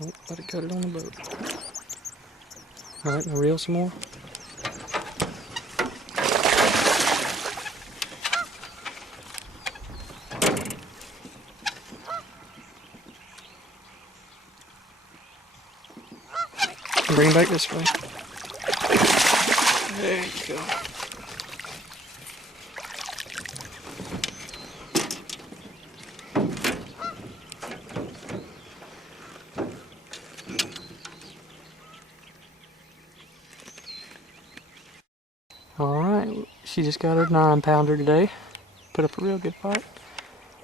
Don't let it cut it on the boat. Alright, now reel some more. Bring it back this way. There you go. Alright, she just got her 9-pounder today. Put up a real good fight.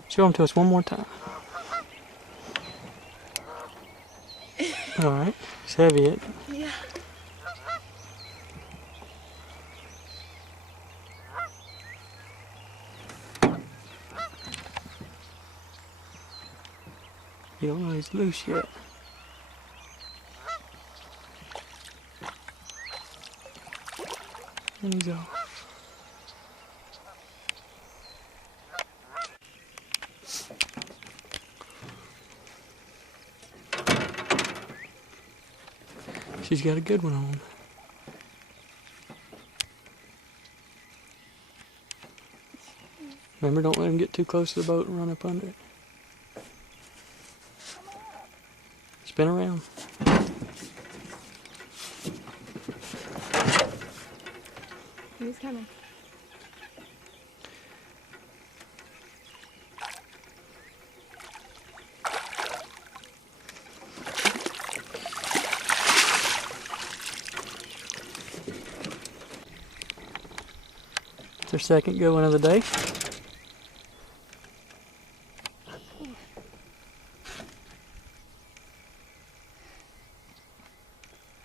Show them to us one more time. Alright, it's heavy, isn't it? Yeah. You don't know he's loose yet. And he's off. She's got a good one on. Remember, don't let him get too close to the boat and run up under it. Spin around. He's coming. It's our second good one of the day.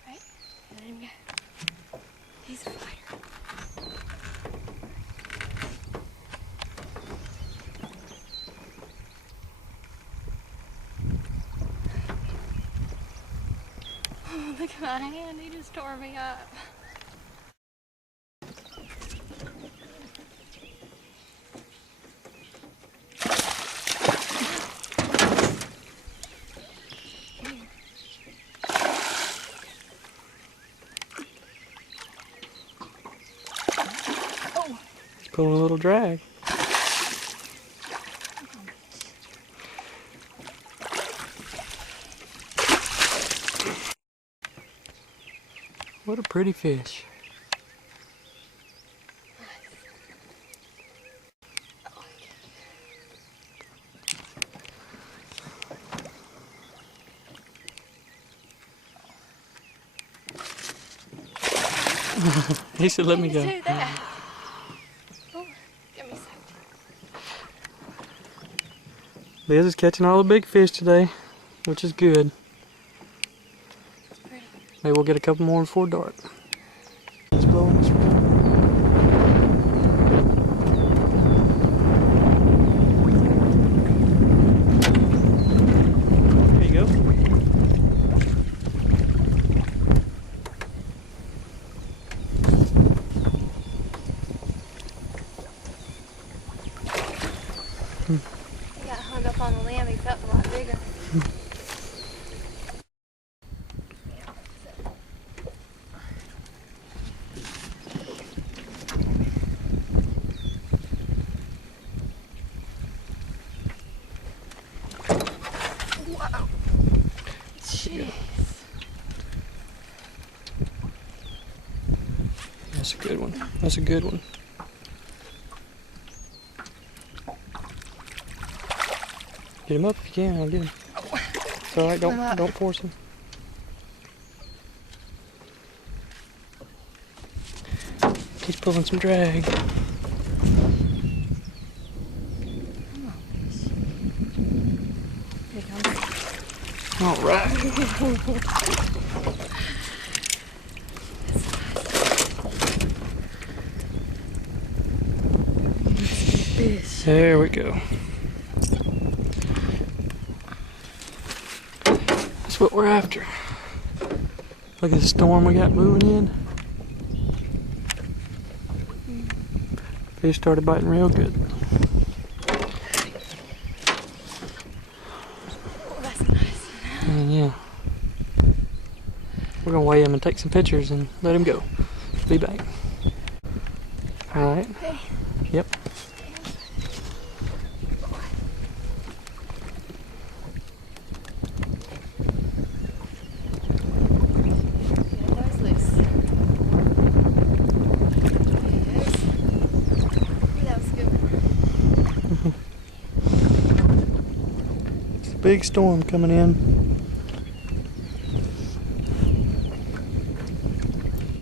Right? Let him go. He's a fighter. Oh, look at my hand. He just tore me up. Pulling a little drag. What a pretty fish. He said, let me go. Liz is catching all the big fish today, which is good. Maybe we'll get a couple more before dark. It's blowing us around. There you go. He got hung up on the limb. He felt a lot bigger. Wow. Jeez. That's a good one. That's a good one. Get him up if you can. I'll get him. It's alright. Don't force him. He's pulling some drag. Alright. There we go. That's what we're after. Look at the storm we got moving in. Fish started biting real good. Oh, that's nice. And yeah. We're gonna weigh him and take some pictures and let him go. Be back. All right. Okay. Yep. Yeah, that was loose. Yes. Ooh, that was a good one. It's a big storm coming in.